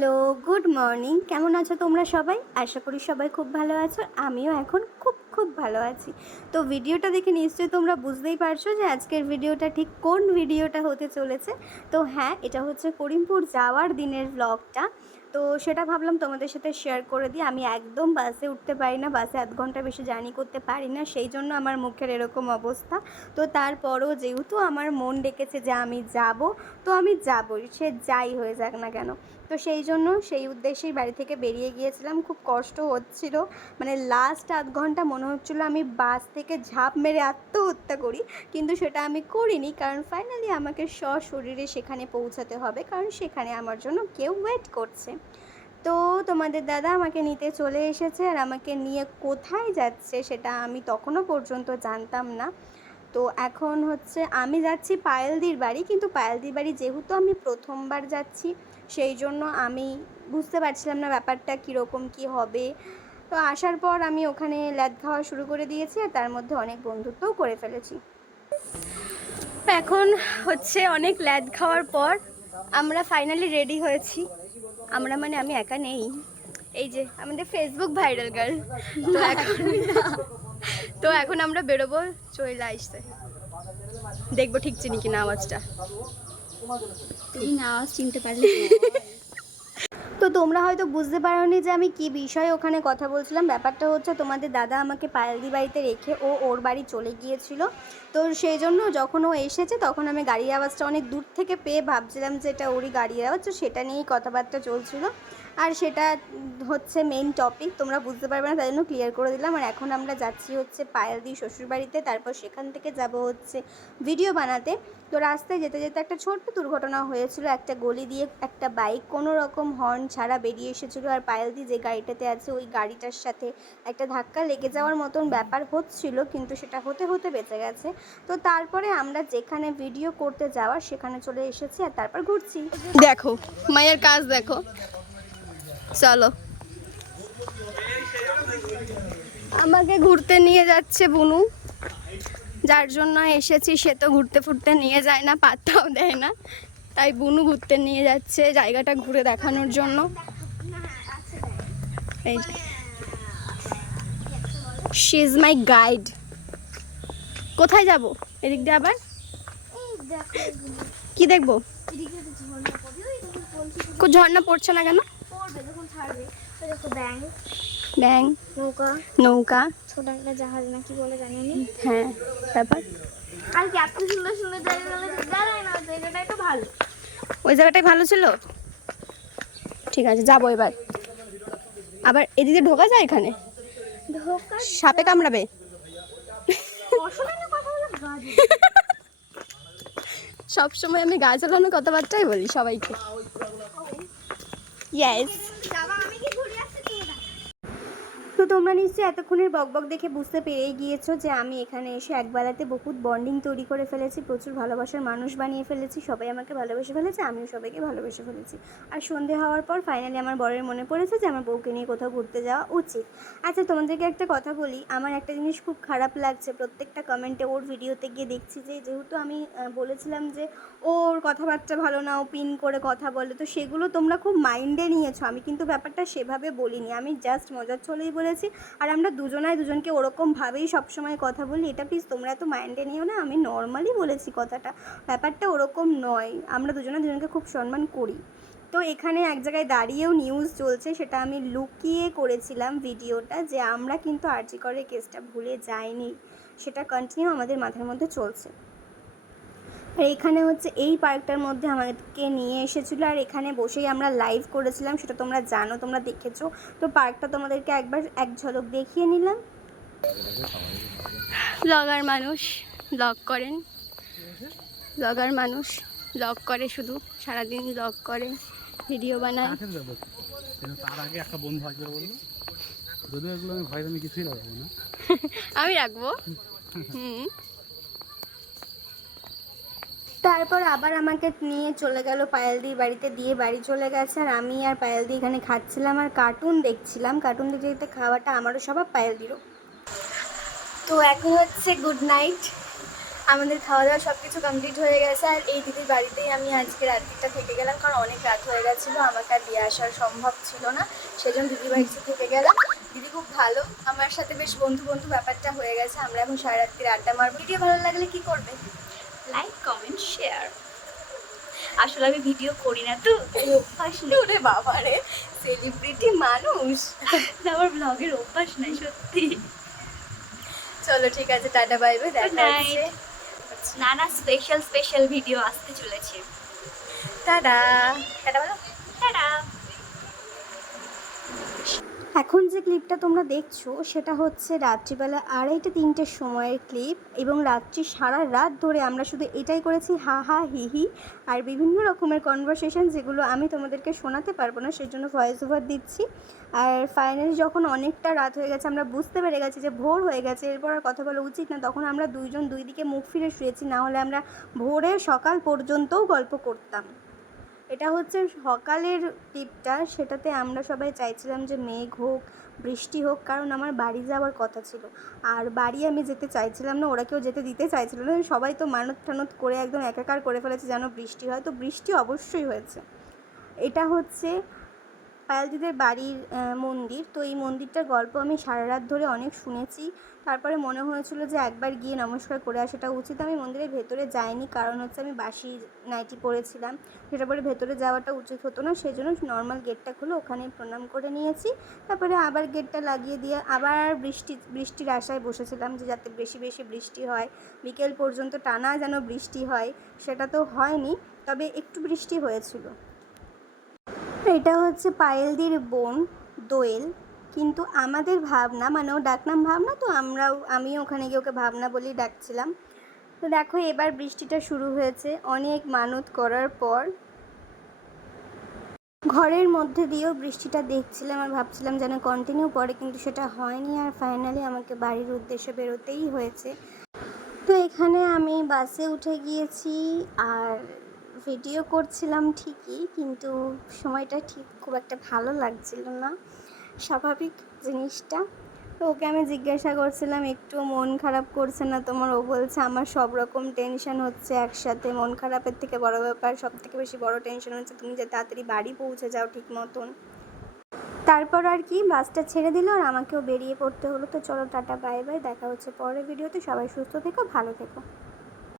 Hello, good morning. কেমন আছো তোমরা সবাই? আশা করি সবাই খুব ভালো আছো। আমিও এখন খুব ভালো আছি। তো ভিডিওটা দেখে নিশ্চয়ই তোমরা বুঝতেই পারছো যে আজকের ভিডিওটা ঠিক কোন ভিডিওটা হতে চলেছে। তো হ্যাঁ, এটা হচ্ছে করিমপুর যাওয়ার দিনের ব্লগটা। তো সেটা ভাবলাম তোমাদের সাথে শেয়ার করে দিই। আমি একদম বাসে উঠতে পারি না, বাসে আধ ঘন্টা বেশি জার্নি করতে পারি না, সেই জন্য আমার মুখের এরকম অবস্থা। তো তারপরও যেহেতু আমার মন ডেকেছে যে আমি যাব, তো আমি যাবই, সে যাই হয়ে যাক না কেন। তো সেই জন্য সেই উদ্দেশ্যেই বাড়ি থেকে বেরিয়ে গিয়েছিলাম। খুব কষ্ট হচ্ছিল, মানে লাস্ট আধ ঘন্টা মনে হচ্ছিলো আমি বাস থেকে ঝাঁপ মেরে আত্মহত্যা করি, কিন্তু সেটা আমি করিনি, কারণ ফাইনালি আমাকে সশরীরে সেখানে পৌঁছাতে হবে, কারণ সেখানে আমার জন্য কেউ ওয়েট করছে। তো তোমাদের দাদা আমাকে নিতে চলে এসেছে, আর আমাকে নিয়ে কোথায় যাচ্ছে সেটা আমি তখনও পর্যন্ত জানতাম না। তো এখন হচ্ছে আমি যাচ্ছি পায়েলদির বাড়ি, কিন্তু পায়েলদির বাড়ি যেহেতু আমি প্রথমবার যাচ্ছি, সেই জন্য আমি বুঝতে পারছিলাম না ব্যাপারটা কীরকম কী হবে। তো আসার পর আমি ওখানে ল্যাদ খাওয়া শুরু করে দিয়েছি, আর তার মধ্যে অনেক বন্ধুত্বও করে ফেলেছি। এখন হচ্ছে অনেক ল্যাদ খাওয়ার পর আমরা ফাইনালি রেডি হয়েছি। আমরা মানে আমি একা নেই, এই যে আমাদের ফেসবুক ভাইরাল গার্ল। তো এখন আমরা বেরোবো, চলে আসতে দেখবো ঠিক চিনি কিনা আওয়াজটা। তুমি না আওয়াজ চিনতে পারলে তো তোমরা হয়তো বুঝতে পারোনি যে আমি কি বিষয়ে ওখানে কথা বলছিলাম। ব্যাপারটা হচ্ছে তোমাদের দাদা আমাকে পায়েলদি বাড়িতে রেখে ওর বাড়ি চলে গিয়েছিল। তো সেই জন্য যখন ও এসেছে তখন আমি গাড়ির আওয়াজটা অনেক দূর থেকে পেয়ে ভাবছিলাম যে এটা ওরই গাড়ির আওয়াজ, তো সেটা নিয়েই কথাবার্তা চলছিল। আর সেটা হচ্ছে মেইন টপিক, তোমরা বুঝতে পারবে না, তাই জন্য ক্লিয়ার করে দিলাম। আর এখন আমরা যাচ্ছি হচ্ছে পায়েলদি শ্বশুরবাড়িতে, তারপর সেখান থেকে যাব হচ্ছে ভিডিও বানাতে। তো রাস্তায় যেতে যেতে একটা ছোট্ট দুর্ঘটনা হয়েছিল। একটা গলি দিয়ে একটা বাইক কোনো রকম হর্ন ছাড়া বেরিয়ে এসেছিলো, আর পায়েলদি যে গাড়িটাতে আছে ওই গাড়িটার সাথে একটা ধাক্কা লেগে যাওয়ার মতন ব্যাপার হচ্ছিল, কিন্তু সেটা হতে হতে বেঁচে গেছে। তো তারপরে আমরা যেখানে ভিডিও করতে যাওয়ার সেখানে চলে এসেছি, আর তারপর ঘুরছি। দেখো মায়ের কাজ দেখো, চলো। আমাকে ঘুরতে নিয়ে যাচ্ছে বুনু, যার জন্য এসেছি সে তো ঘুরতে ফুরতে নিয়ে যায় না, পাত্তাও দেয় না, তাই বুনু ঘুরতে নিয়ে যাচ্ছে জায়গাটা ঘুরে দেখানোর জন্য। She is my guide. কোথায় যাব? এদিক দিয়ে আবার কি দেখবো? ঝর্ণা পড়ছে না কেন? ব্যাং, নৌকা, ছোট একটা জাহাজ না কি বলে জানি না। হ্যাঁ তারপর আর কি এত সুন্দর সুন্দর জায়গাগুলো দাঁড়ায় না, জায়গাটা একটু ভালো। ওই জায়গাটাই ভালো ছিল। ঠিক আছে, যাবো এবার। আবার এদিকে ঢোকা যায়? এখানে সাপে কামড়াবে? সবসময় আমি গাছ চালানোর কথাবার্তাই বলি সবাইকে। ইয়েস। তো তোমরা নিশ্চয়ই এতক্ষণের বকবক দেখে বুঝতে পেরেই গিয়েছো যে আমি এখানে এসে একবেলাতে বহুত বন্ডিং তৈরি করে ফেলেছি, প্রচুর ভালোবাসার মানুষ বানিয়ে ফেলেছি, সবাই আমাকে ভালোবেসে ফেলেছে, আমিও সবাইকে ভালোবেসে ফেলেছি। আর সন্ধে হওয়ার পর ফাইনালি আমার বরের মনে পড়েছে যে আমার বউকে নিয়ে কোথাও ঘুরতে যাওয়া উচিত। আচ্ছা তোমাদেরকে একটা কথা বলি, আমার একটা জিনিস খুব খারাপ লাগছে, প্রত্যেকটা কমেন্টে ওর ভিডিওতে গিয়ে দেখছি যে যেহেতু আমি বলেছিলাম যে ওর কথাবার্তা ভালো না, ও পিন করে কথা বলে, তো সেগুলো তোমরা খুব মাইন্ডে নিয়েছো। আমি কিন্তু ব্যাপারটা সেভাবে বলিনি, আমি জাস্ট মজার ছলেই বলেছি। আর আমরা দুজনকে ওরকমভাবেই সবসময় কথা বলি, এটা প্লিজ তোমরা এত মাইন্ডে নিও না, আমি নর্মালি বলেছি কথাটা, ব্যাপারটা ওরকম নয়। আমরা দুজনকে খুব সম্মান করি। তো এখানে এক জায়গায় দাঁড়িয়েও নিউজ চলছে, সেটা আমি লুকিয়ে করেছিলাম ভিডিওটা, যে আমরা কিন্তু আরজি করের কেসটা ভুলে যাইনি, সেটা কন্টিনিউ আমাদের মাথার মধ্যে চলছে। আর এখানে হচ্ছে এই পার্কটার মধ্যে আমাদেরকে নিয়ে এসেছিলো, আর এখানে বসেই আমরা লাইভ করেছিলাম, সেটা তোমরা জানো, তোমরা দেখেছো। তো পার্কটা তোমাদেরকে একবার এক ঝলক দেখিয়ে নিলাম। ব্লগার মানুষ ব্লগ করেন, ব্লগার মানুষ ব্লগ করে, শুধু সারাদিন ব্লগ করে, ভিডিও বানায়। তার আগে একটা বন্ধু আসবে বললো, যদিও এগুলো আমি ভয় আমি কিছুই লাগাবো না, আমি রাখবো। তারপর আবার আমাকে নিয়ে চলে গেল পায়েলদির বাড়িতে, দিয়ে বাড়ি চলে গেছে। আর আমি আর পায়েলদি এখানে খাচ্ছিলাম আর কার্টুন দেখছিলাম। কার্টুন দেখতে দেখতে খাওয়াটা আমারও স্বভাব, পায়েলদিরও। তো এখন হচ্ছে গুড নাইট, আমাদের খাওয়া দাওয়া সব কিছু কমপ্লিট হয়ে গেছে, আর এই দিদির বাড়িতেই আমি আজকে রাত্রিটা থেকে গেলাম, কারণ অনেক রাত হয়ে গেছিলো, আমাকে আর দিয়ে আসার সম্ভব ছিল না, সেজন্য দিদির বাড়িতে থেকে গেলাম। দিদি খুব ভালো, আমার সাথে বেশ বন্ধু বন্ধু ব্যাপারটা হয়ে গেছে। আমরা এখন সারা রাত্রির আড্ডা মারবো। ভিডিও ভালো লাগলে কি করবে? Like comment share. আসলে আমি ভিডিও করি না তো, অভ্যাস নেই। ওরে বাবা রে, সেলিব্রিটি মানুষ। আমার ব্লগের অভ্যাস নাই সত্যি। চলো ঠিক আছে, টাটা বাই বাই, দেখা Good night. হচ্ছে। নানা স্পেশাল ভিডিও আসতে চলেছে। টাটা টাটা বলো। টাটা। এখন যে ক্লিপটা তোমরা দেখছো সেটা হচ্ছে রাত্রিবেলা 2:30-3টের সময়ের ক্লিপ, এবং রাত্রি সারা রাত ধরে আমরা শুধু এটাই করেছি, হা হা হি হি, আর বিভিন্ন রকমের কনভারসেশন, যেগুলো আমি তোমাদেরকে শোনাতে পারবো না, সেজন্য ভয়েস ওভার দিচ্ছি। আর ফাইনালি যখন অনেকটা রাত হয়ে গেছে, আমরা বুঝতে পেরে গেছি যে ভোর হয়ে গেছে, এরপর আর কথা বলা উচিত না, তখন আমরা দুইজন দুই দিকে মুখ ফিরে শুয়েছি, না হলে আমরা ভোরে সকাল পর্যন্তও গল্প করতাম। এটা হচ্ছে সকালের টিপটা, সেটাতে আমরা সবাই চাইছিলাম যে মেঘ হোক, বৃষ্টি হোক, কারণ আমার বাড়ি যাওয়ার কথা ছিল, আর বাড়ি আমি যেতে চাইছিলাম না, ওরা কেউ যেতে দিতে চাইছিল না, সবাই তো মানত টানত করে একদম একাকার করে ফেলেছে যেন বৃষ্টি হয়, তো বৃষ্টি অবশ্যই হয়েছে। এটা হচ্ছে পায়েলদিদের বাড়ির মন্দির। তো এই মন্দিরটার গল্প আমি সারা রাত ধরে অনেক শুনেছি, তারপরে মনে হয়েছিল যে একবার গিয়ে নমস্কার করে আসাটা উচিত। আমি মন্দিরের ভেতরে যাইনি, কারণ হচ্ছে আমি বাসি নাইটি পরেছিলাম, সেটা পরে ভেতরে যাওয়াটা উচিত হতো না, সেই জন্য নর্মাল গেটটা খুলে ওখানে প্রণাম করে নিয়েছি। তারপরে আবার গেটটা লাগিয়ে দিয়ে আবার বৃষ্টির আশায় বসেছিলাম, যে যাতে বেশি বেশি বৃষ্টি হয়, বিকেল পর্যন্ত টানা যেন বৃষ্টি হয়। সেটা তো হয়নি, তবে একটু বৃষ্টি হয়েছিল। এটা হচ্ছে পায়েলদির বোন দোয়েল, কিন্তু আমাদের ভাবনা, মানে ও ডাকনাম ভাবনা, তো আমিও ওখানে গিয়ে ওকে ভাবনা বলেই ডাকছিলাম। তো দেখো এবার বৃষ্টিটা শুরু হয়েছে, অনেক মানত করার পর ঘরের মধ্যে দিয়েও বৃষ্টিটা দেখছিলাম, আর ভাবছিলাম যেন কন্টিনিউ পড়ে, কিন্তু সেটা হয়নি, আর ফাইনালি আমাকে বাড়ির উদ্দেশ্যে বেরোতেই হয়েছে। তো এখানে আমি বাসে উঠে গিয়েছি, আর ভিডিও করছিলাম ঠিকই, কিন্তু সময়টা ঠিক খুব একটা ভালো লাগছিল না, স্বাভাবিক জিনিসটা। তো ওকে আমি জিজ্ঞাসা করছিলাম, একটু মন খারাপ করছে না তোমার? ও বলছে আমার সব রকম টেনশন হচ্ছে একসাথে, মন খারাপের থেকে বড় ব্যাপার, সব থেকে বেশি বড় টেনশন হচ্ছে তুমি যে তাড়াতাড়ি বাড়ি পৌঁছে যাও ঠিক মতন। তারপর আর কি, বাসটা ছেড়ে দিল আর আমাকেও বেরিয়ে পড়তে হলো। তো চলো টাটা বাই বাই, দেখা হচ্ছে পরের ভিডিওতে। সবাই সুস্থ থেকো, ভালো থেকো।